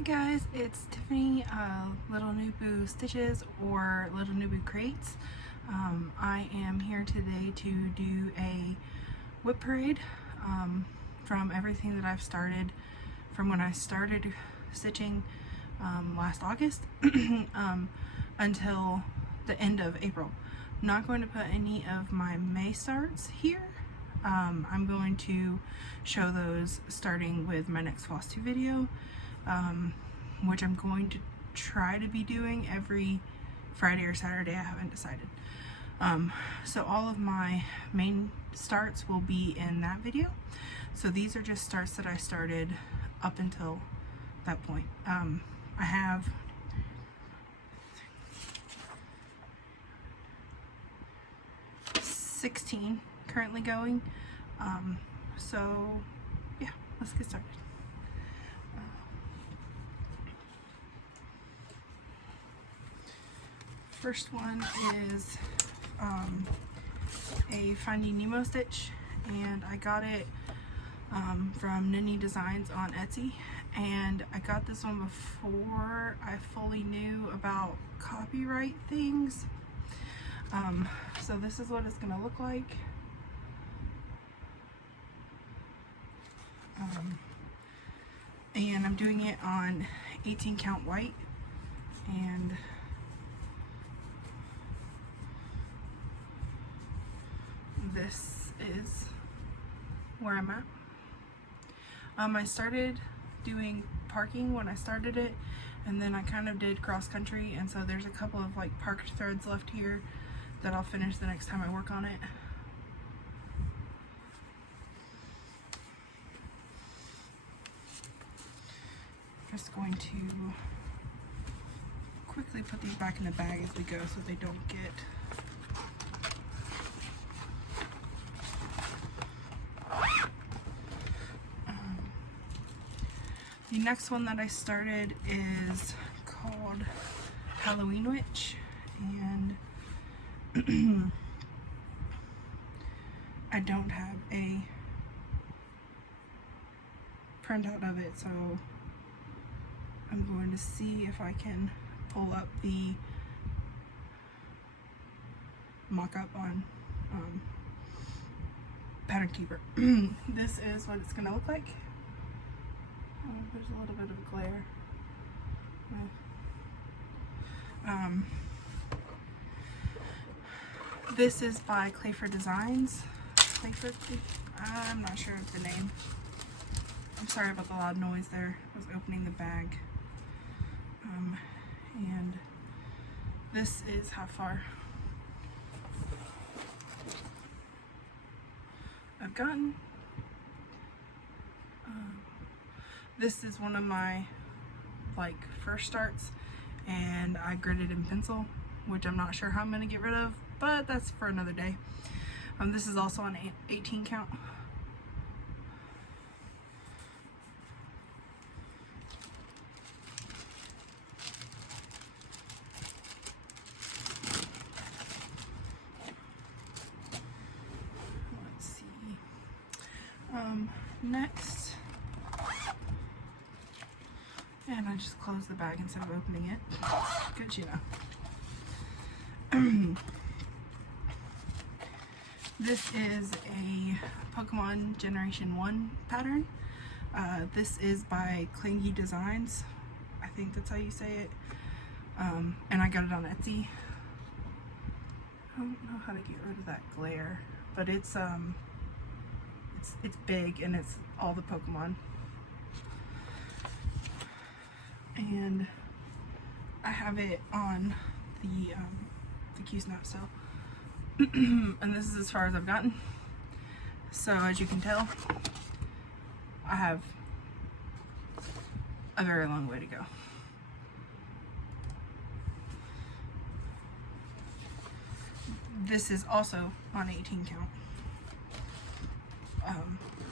Hi guys, it's Tiffany, Little Nubu Stitches or Little Nubu Crates. I am here today to do a WIP parade from everything that I've started from when I started stitching last August until the end of April. I'm not going to put any of my May starts here. I'm going to show those starting with my next Flosstube video, which I'm going to try to be doing every Friday or Saturday. I haven't decided. So all of my main starts will be in that video. So these are just starts that I started up until that point. I have 16 currently going. So yeah, let's get started. First one is a Finding Nemo stitch, and I got it from NeniDesigns on Etsy, and I got this one before I fully knew about copyright things. So this is what it's going to look like. And I'm doing it on 18 count white, and this is where I'm at. I started doing parking when I started it, and then I kind of did cross country, and so there's a couple of like parked threads left here that I'll finish the next time I work on it. Just going to quickly put these back in the bag as we go so they don't get the next one that I started is called Halloween Witch, and I don't have a printout of it, so I'm going to see if I can pull up the mock-up on Pattern Keeper. This is what it's going to look like. There's a little bit of glare. This is by Claefer Designs. Claefer? I'm not sure of the name. I'm sorry about the loud noise there. I was opening the bag. And this is how far I've gotten. This is one of my like first starts, and I gridded in pencil, which I'm not sure how I'm going to get rid of, but that's for another day. This is also an 18 count. Let's see. Next, and I just closed the bag instead of opening it. Good, you know. This is a Pokemon Generation 1 pattern. This is by ClangieDesigns. I think that's how you say it. And I got it on Etsy. I don't know how to get rid of that glare, but it's big, and it's all the Pokemon. And I have it on the Q-Snap cell. And this is as far as I've gotten. So as you can tell, I have a very long way to go. This is also on 18 count.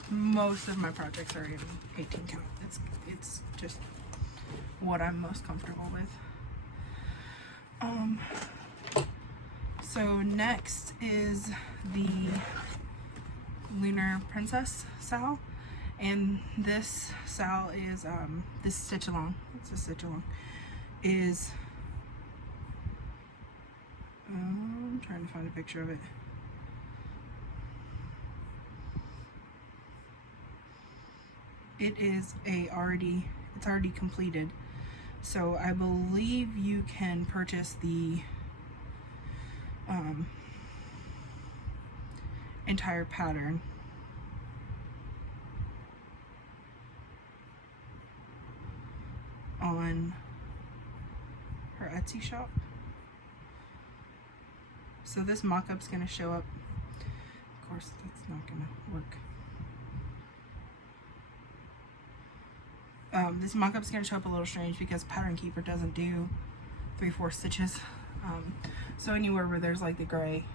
Most of my projects are in 18 count. It's just what I'm most comfortable with. So next is the Lunar Princess Sal, And this Sal is this stitch along. It's a stitch along. Is I'm trying to find a picture of it. It is it's already completed. So I believe you can purchase the entire pattern on her Etsy shop. So this mock-up's going to show up. Of course, that's not going to work. This mock-up's going to show up a little strange because Pattern Keeper doesn't do 3/4 stitches. So anywhere where there's like the gray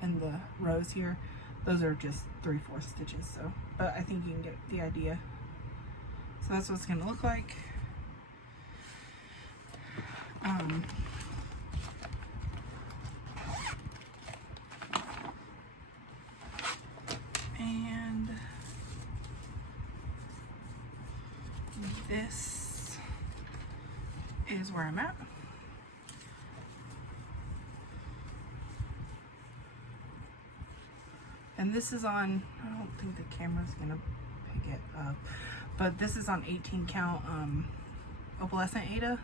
and the rows here, those are just 3/4 stitches. So, but I think you can get the idea. So that's what it's going to look like. And this is where I'm at. And this is on, I don't think the camera's gonna pick it up, but this is on 18 count opalescent Aida.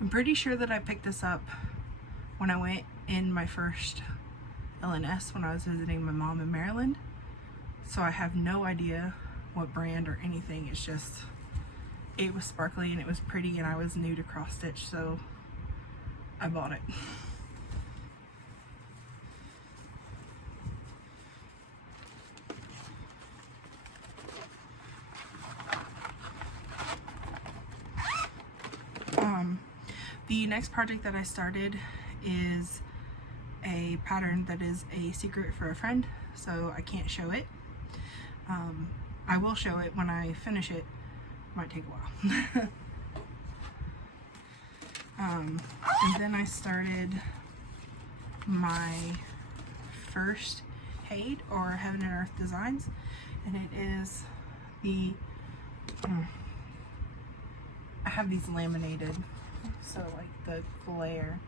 I'm pretty sure that I picked this up when I went in my first LNS when I was visiting my mom in Maryland. So I have no idea what brand or anything. It's just, it was sparkly and it was pretty, and I was new to cross stitch, so I bought it. The next project that I started is a pattern that is a secret for a friend, so I can't show it. I will show it when I finish it. Might take a while. And then I started my first HAED, or Heaven and Earth Designs, and it is the I have these laminated, so like the glare.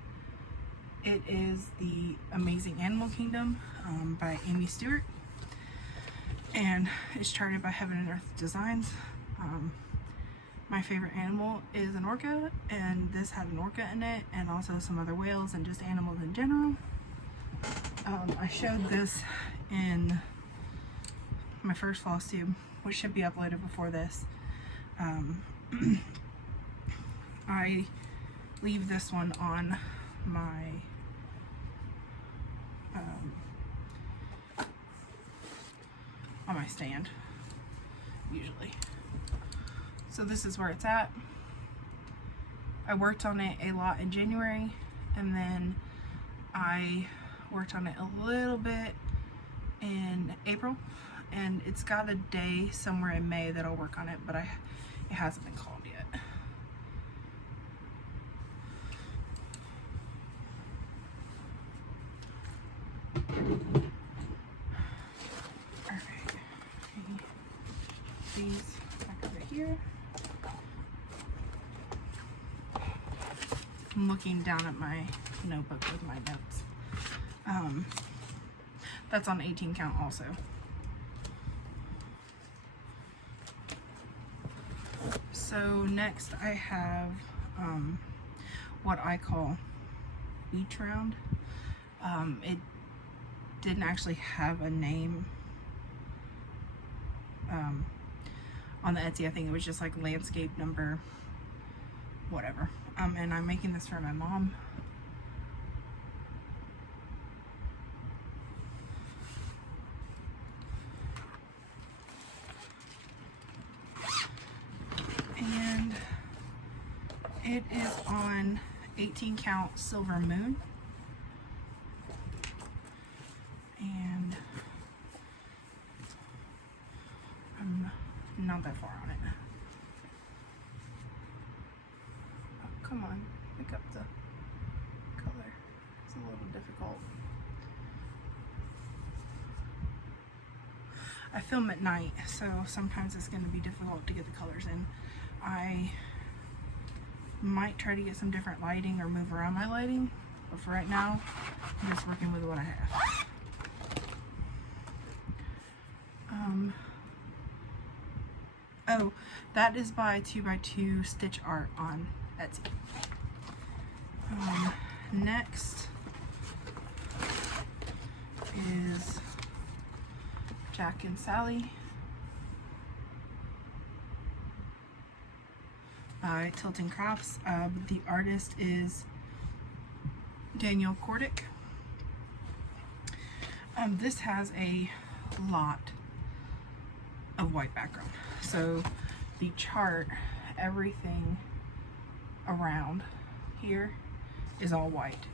It is the Amazing Animal Kingdom by Amy Stewart, and it's charted by Heaven and Earth Designs. My favorite animal is an orca, and this had an orca in it, and also some other whales and just animals in general. I showed this in my first Flosstube, which should be uploaded before this. I leave this one on my stand usually. So this is where it's at. I worked on it a lot in January, and then I worked on it a little bit in April, and it's got a day somewhere in May that I'll work on it, but it hasn't been called yet. Alright, these back over here. I'm looking down at my notebook with my notes. That's on 18 count also. So next I have what I call beach round. It didn't actually have a name on the Etsy. I think it was just like landscape number whatever. And I'm making this for my mom. And it is on 18 count Silver Moon. And I'm not that far on it. Oh, come on, pick up the color. It's a little difficult. I film at night, so sometimes it's going to be difficult to get the colors in. I might try to get some different lighting or move around my lighting, but for right now, I'm just working with what I have. Oh, that is by 2x2 Stitch Art on Etsy. Next is Jack and Sally by Tilton Crafts. The artist is Daniel Kordick. This has a lot of white background, so the chart, everything around here is all white.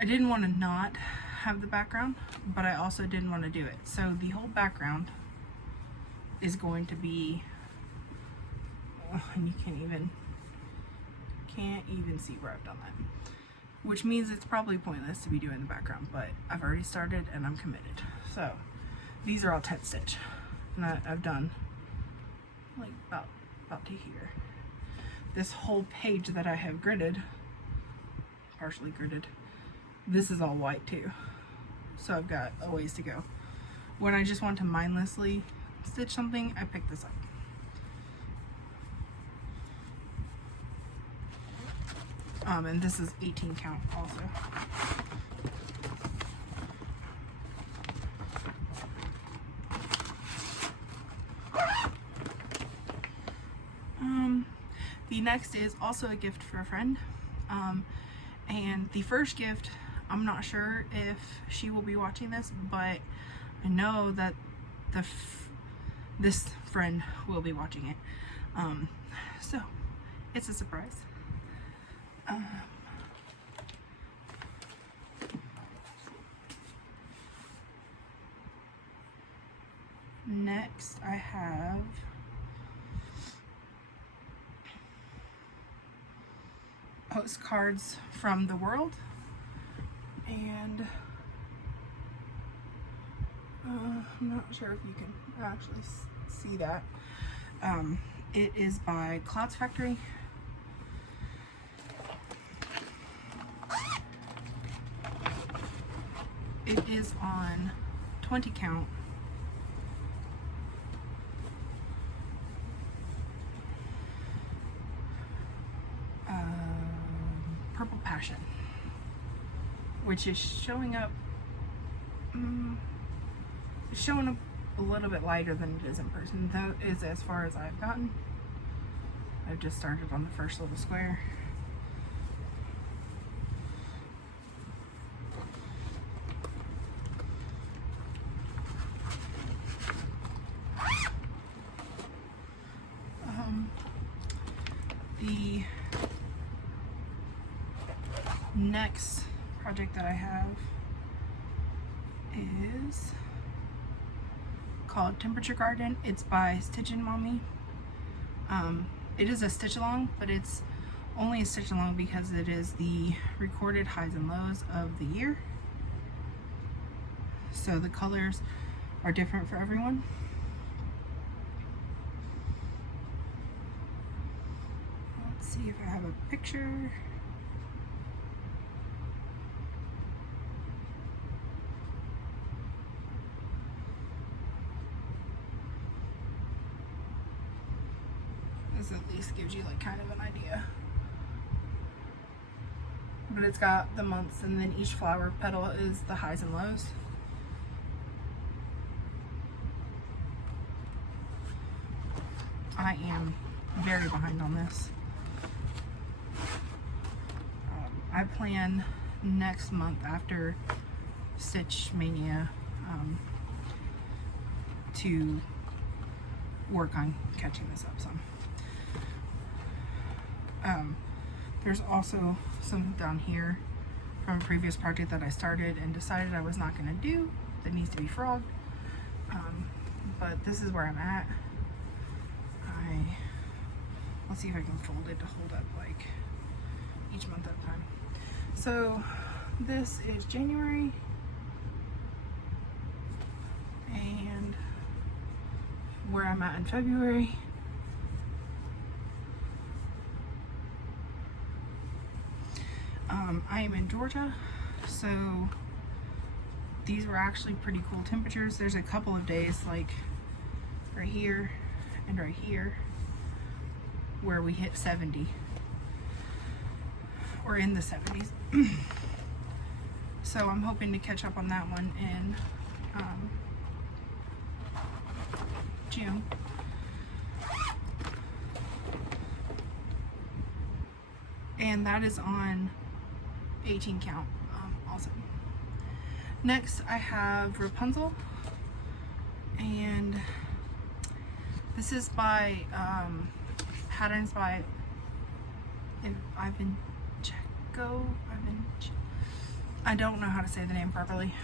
I didn't want to not have the background, but I also didn't want to do it, so the whole background is going to be, and you can't even see where I've done that, which means it's probably pointless to be doing the background, but I've already started and I'm committed. So these are all 10 stitch, and I've done like about to here. This whole page that I have gridded, partially gridded, this is all white too, so I've got a ways to go. When I just want to mindlessly stitch something, I pick this up. And this is 18 count also. The next is also a gift for a friend. And the first gift, I'm not sure if she will be watching this, but I know that this friend will be watching it. So it's a surprise. Next I have Postcards from the World, and I'm not sure if you can actually see that. It is by Cloudsfactory. It is on 20 count. Purple Passion, which is showing up, it's showing up a little bit lighter than it is in person. That is as far as I've gotten. I've just started on the first little square. The next project that I have is called Temperature Garden. It's by StitchinMommy. It is a stitch along, but it's only a stitch along because it is the recorded highs and lows of the year. So the colors are different for everyone. Let's see if I have a picture. This at least gives you like kind of an idea. But it's got the months, and then each flower petal is the highs and lows. I am very behind on this. I plan next month after Stitch Mania to work on catching this up some. There's also some down here from a previous project that I started and decided I was not going to do that needs to be frogged. But this is where I'm at. Let's see if I can fold it to hold up like each month at a time. So this is January, where I'm at in February. I am in Georgia, so these were actually pretty cool temperatures. There's a couple of days like right here and right here where we hit 70 or in the 70s. So I'm hoping to catch up on that one in June. And that is on 18 count also. Next I have Rapunzel, and this is by patterns by Ivenchenko. I don't know how to say the name properly.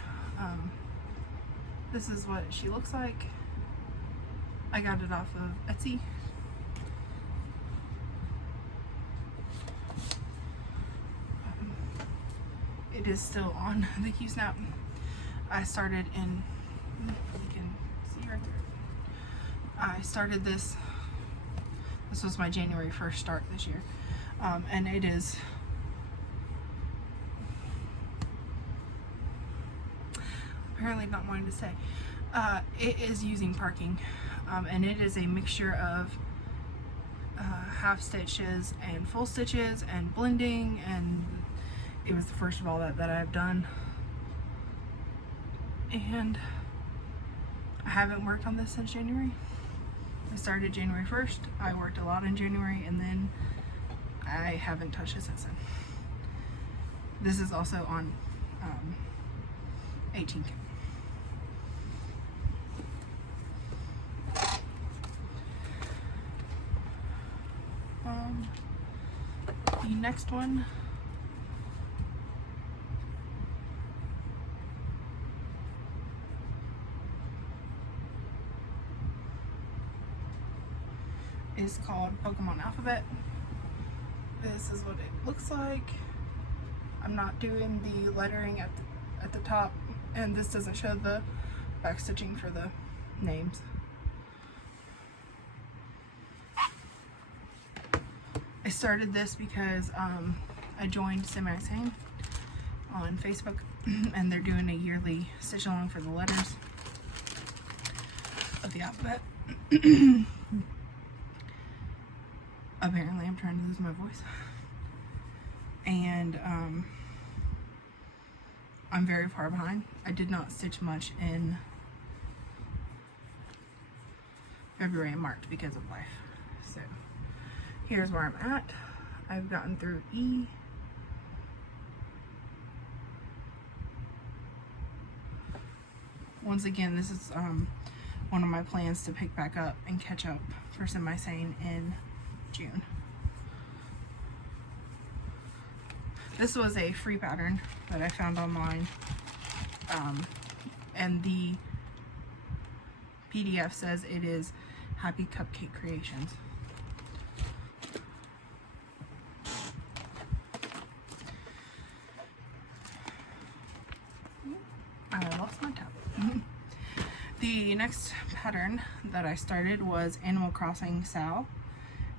This is what she looks like. I got it off of Etsy. It is still on the Q-Snap. I started in, you can see right there. I started this was my January 1st start this year. And it is apparently not wanting to say. It is using parking, and it is a mixture of half stitches and full stitches and blending, and it was the first of all that I've done, and I haven't worked on this since January. I started January 1st. I worked a lot in January, and then I haven't touched it since then. This is also on 18 count. The next one is called Pokémon Alphabet. This is what it looks like. I'm not doing the lettering at the top, and this doesn't show the back stitching for the names. I started this because I joined Semi-Sane on Facebook, and they're doing a yearly stitch along for the letters of the alphabet. Apparently I'm trying to lose my voice. And I'm very far behind. I did not stitch much in February and March because of life. So here's where I'm at. I've gotten through E. Once again, this is one of my plans to pick back up and catch up for Semi-Sane in June. This was a free pattern that I found online, and the PDF says it is Happy Cupcake Creations. I lost my tab. The next pattern that I started was Animal Crossing Sal,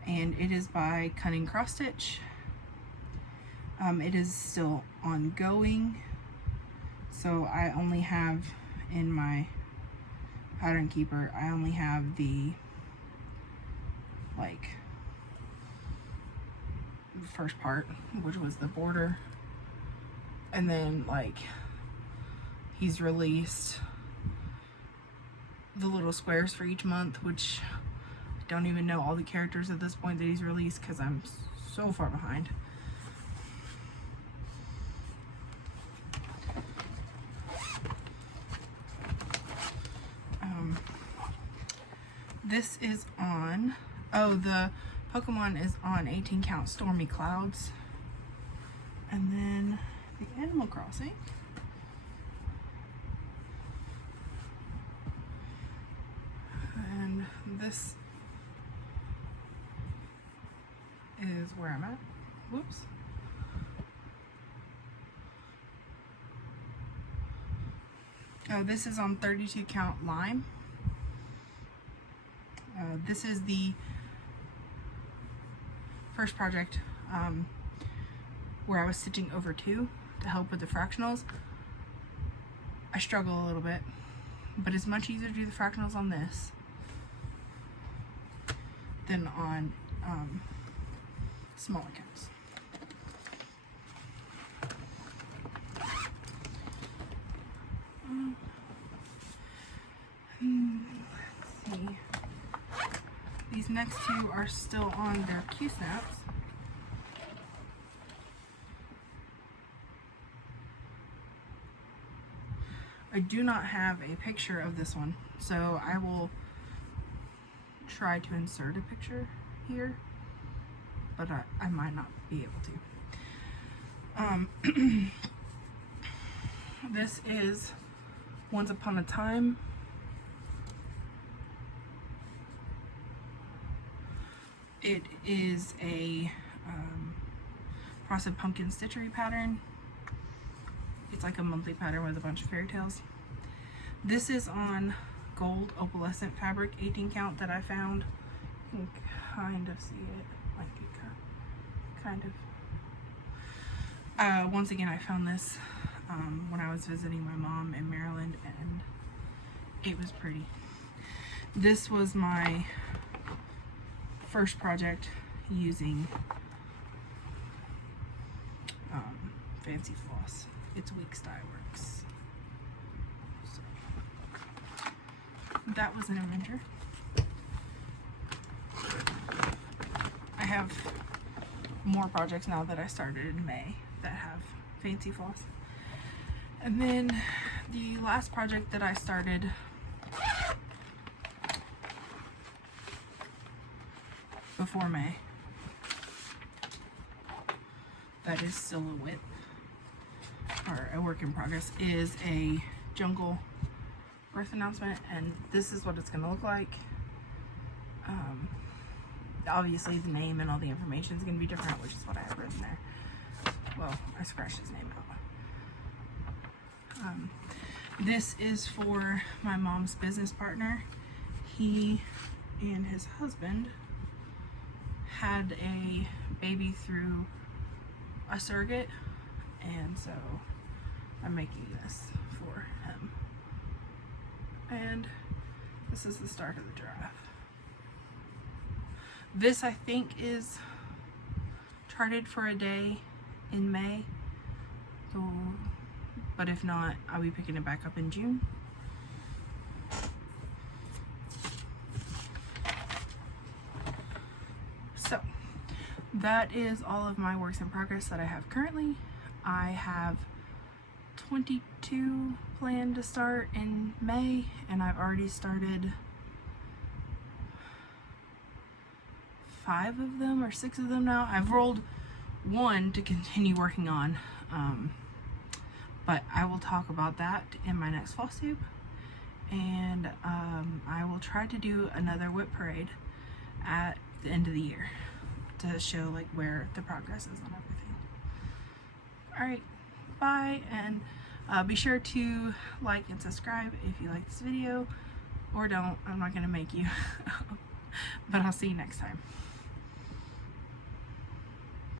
and it is by CunningCrossStitch. It is still ongoing, so I only have in my pattern keeper, I only have the first part, which was the border, and then he's released the little squares for each month, which I don't even know all the characters at this point that he's released because I'm so far behind. This is on, the Pokemon is on 18 count Stormy Clouds. And then the Animal Crossing and this is where I'm at. Whoops. Oh, this is on 32 count Lime. This is the first project where I was stitching over 2 to help with the fractionals. I struggle a little bit, but it's much easier to do the fractionals on this than on small accounts. Let's see. These next 2 are still on their Q-snaps. I do not have a picture of this one, so I will try to insert a picture here, but I might not be able to. This is Once Upon a Time. It is a frosted pumpkin stitchery pattern. It's like a monthly pattern with a bunch of fairy tales. This is on gold opalescent fabric 18 count that I found. You can kind of see it, like kind of. Once again, I found this when I was visiting my mom in Maryland, and it was pretty. This was my first project using fancy floss. It's Weeks Dye Works. So, that was an adventure. I have more projects now that I started in May that have fancy floss. And then the last project that I started before May, that is still a WIP or a work in progress, is a jungle birth announcement, and this is what it's going to look like. Obviously the name and all the information is going to be different, which is what I have written there. Well, I scratched his name out. This is for my mom's business partner. He and his husband had a baby through a surrogate, and so I'm making this for him. And this is the start of the giraffe. This, I think, is charted for a day in May, so, but if not, I'll be picking it back up in June. So that is all of my works in progress that I have currently. I have 22 planned to start in May, and I've already started 5 of them or 6 of them now. I've rolled 1 to continue working on, but I will talk about that in my next Flosstube, and I will try to do another WIP parade at the end of the year to show like where the progress is on everything. Alright, bye, and be sure to like and subscribe if you like this video, or don't. I'm not going to make you. But I'll see you next time.